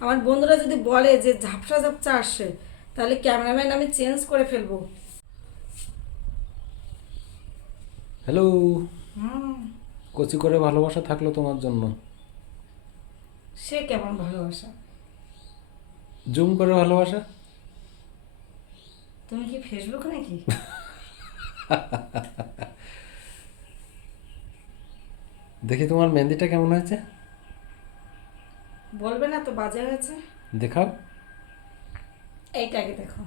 আমার বন্ধুরা যদি বলে যে ঝাপসা ঝাপসা আসছে তাহলে ক্যামেরাম্যান আমি চেঞ্জ করে ফেলব। হ্যালো। হুম। কচি করে ভালোবাসা থাকল তোমার জন্য। সে কেমন ভালোবাসা? জুম করে ভালোবাসা? তুমি কি ফেসবুক নাকি? দেখি তোমার মেহেন্দিটা কেমন হয়েছে? বলবে না তো বাজে হয়েছে? দেখাও। এইটাকে দেখো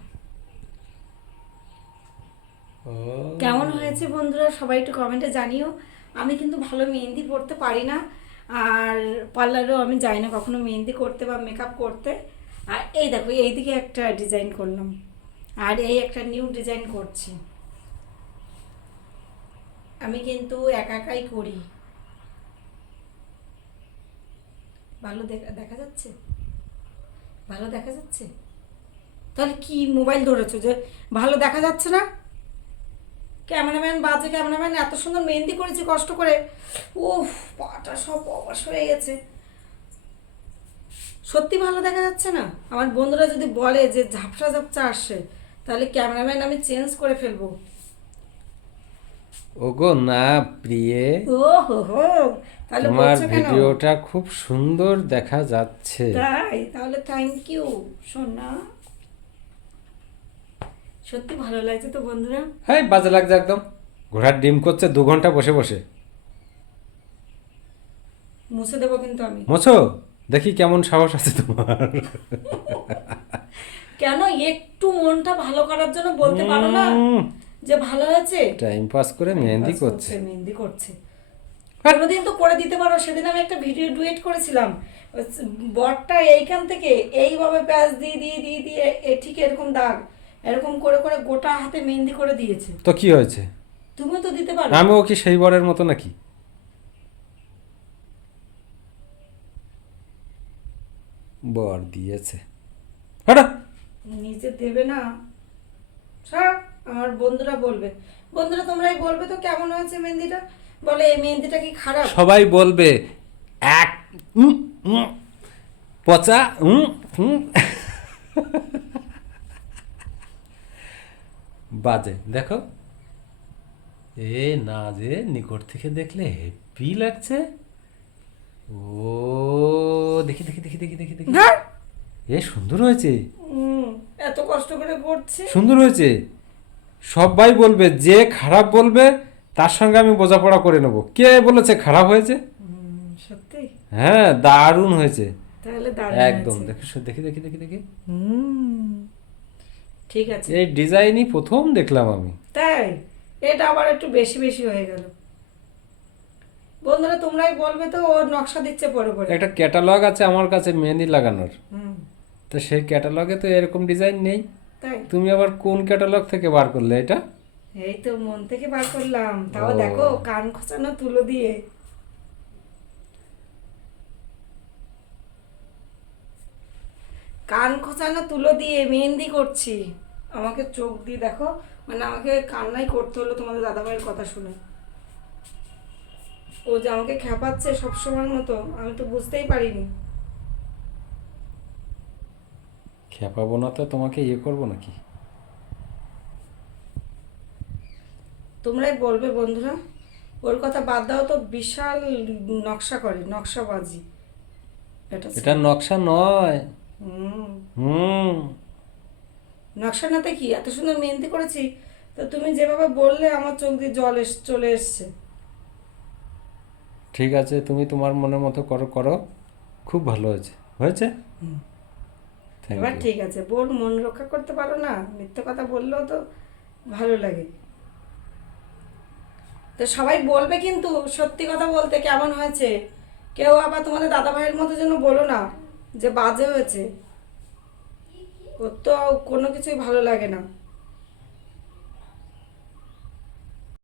কেমন হয়েছে বন্ধুরা? সবাই একটু কমেন্টে জানিও। আমি কিন্তু ভালো মেহেন্দি পরতে পারি না। আর পার্লারেও আমি যাই না কখনো মেহেন্দি করতে বা মেকআপ করতে। আর এই দেখো এইদিকে একটা ডিজাইন করলাম। আর এই একটা নিউ ডিজাইন করছি। আমি কিন্তু একা একাই করি। ভালো দেখা দেখা যাচ্ছে? ভালো দেখা যাচ্ছে? তাহলে কি মোবাইল ধরেছো যে ভালো দেখা যাচ্ছে না? ক্যামেরাম্যান বাজে ক্যামেরাম্যান, এত সুন্দর মেহেন্দি করেছি কষ্ট করে। উফ, পাটা সব অবাস হয়ে গেছে। সত্যি ভালো দেখা যাচ্ছে না? আমার বন্ধুরা যদি বলে যে ঝাপসা ঝাপসা আসছে, তাহলে ক্যামেরাম্যান আমি চেঞ্জ করে ফেলব। ওগো না প্রিয়ে তাহলে তোমার ভিডিওটা খুব সুন্দর দেখা যাচ্ছে। তাই তাহলে থ্যাংক ইউ সোনা। সত্যি ভালো লাগছে তো বন্ধুরা। হ্যাঁ বাজে লাগছে একদম। ঘোড়ার ডিম করছে দু ঘণ্টা বসে বসে। মুছে দেবো কিন্তু আমি। মোছো? দেখি কেমন সাহস আছে তোমার। কেন একটু মনটা ভালো করার জন্য বলতে পারো না? যে ভালো হয়েছে টাইম পাস করে মেহেন্দি করছে। মেহেন্দি করছে। কোনোদিন তো করে দিতে পারো সেদিন আমি একটা ভিডিও ডুয়েট করেছিলাম। বটটা এইখান থেকে এইভাবে প্যাচ দিয়ে দিয়ে দিয়ে দিয়ে এ ঠিক এরকম দাগ এরকম করে করে গোটা হাতে মেহেন্দি করে দিয়েছে। তো কি হয়েছে? তুমিও তো দিতে পারো। আমিও কি সেই বরের মতো নাকি? বর দিয়েছে। হঠাৎ। নিজে দেবে না। ছাড়। আমার বন্ধুরা বলবে। বন্ধুরা তোমরাই বলবে তো কেমন হয়েছে মেহেন্দিটা? বলে এই মেহেন্দিটা কি খারাপ? সবাই বলবে এক পচা। বাজে দেখো। এ না যে নিকট থেকে দেখলে হেপি লাগছে। ও দেখি দেখি দেখি দেখি দেখি দেখি। এ সুন্দর হয়েছে। এত কষ্ট করে করছি। সুন্দর হয়েছে। সবাই বলবে যে খারাপ বলবে তার সঙ্গে আমি বোঝাপড়া করে নেব। কে বলেছে খারাপ হয়েছে? সত্যি? হ্যাঁ দারুণ হয়েছে। তাহলে দারুণ একদম। দেখি দেখি দেখি দেখি দেখি। ঠিক আছে। এই ডিজাইনই প্রথম দেখলাম আমি। তাই? এটা আবার একটু বেশি বেশি হয়ে গেল। বন্ধুরা তোমরাই বলবে তো ও নকশা দিচ্ছে পরে পরে। একটা ক্যাটালগ আছে আমার কাছে মেহেন্দি লাগানোর। হুম। তো সেই ক্যাটালগে তো এরকম ডিজাইন নেই। তাই? তুমি আবার কোন ক্যাটালগ থেকে বার করলে এটা? এই তো মন থেকে বার করলাম। তাও দেখো কান খোঁচানো তুলো দিয়ে। কান খোঁচানো তুলো দিয়ে মেহেন্দি করছি। আমাকে চোখ দিয়ে দেখো মানে আমাকে কান্নাই করতে হলো তোমাদের দাদাভাইয়ের কথা শুনে। ও যে আমাকে খেপাচ্ছে সবসময়ের মতো আমি তো বুঝতেই পারিনি। খেপাবো না তো তোমাকে ইয়ে করব নাকি? তোমরাই বলবে বন্ধুরা। ওর কথা বাদ দাও তো বিশাল নকশা করে নকশাবাজি। এটা এটা নকশা নয়। হুম। হুম। নকশা নাতে কি? এত সুন্দর মেহেন্দি করেছি তো তুমি যেভাবে বললে আমার চোখ দিয়ে জল এস চলে এসছে। ঠিক আছে তুমি তোমার মনের মতো করো করো। খুব ভালো হয়েছে। হয়েছে? এবার ঠিক আছে বোন মন রক্ষা করতে পারো না মিথ্যে কথা বললেও তো ভালো লাগে। তো সবাই বলবে কিন্তু সত্যি কথা বলতে কেমন হয়েছে? কেউ আবার তোমাদের দাদা ভাইয়ের মতো যেন বলো না যে বাজে হয়েছে। ওর তো কোনো কিছুই ভালো লাগে না।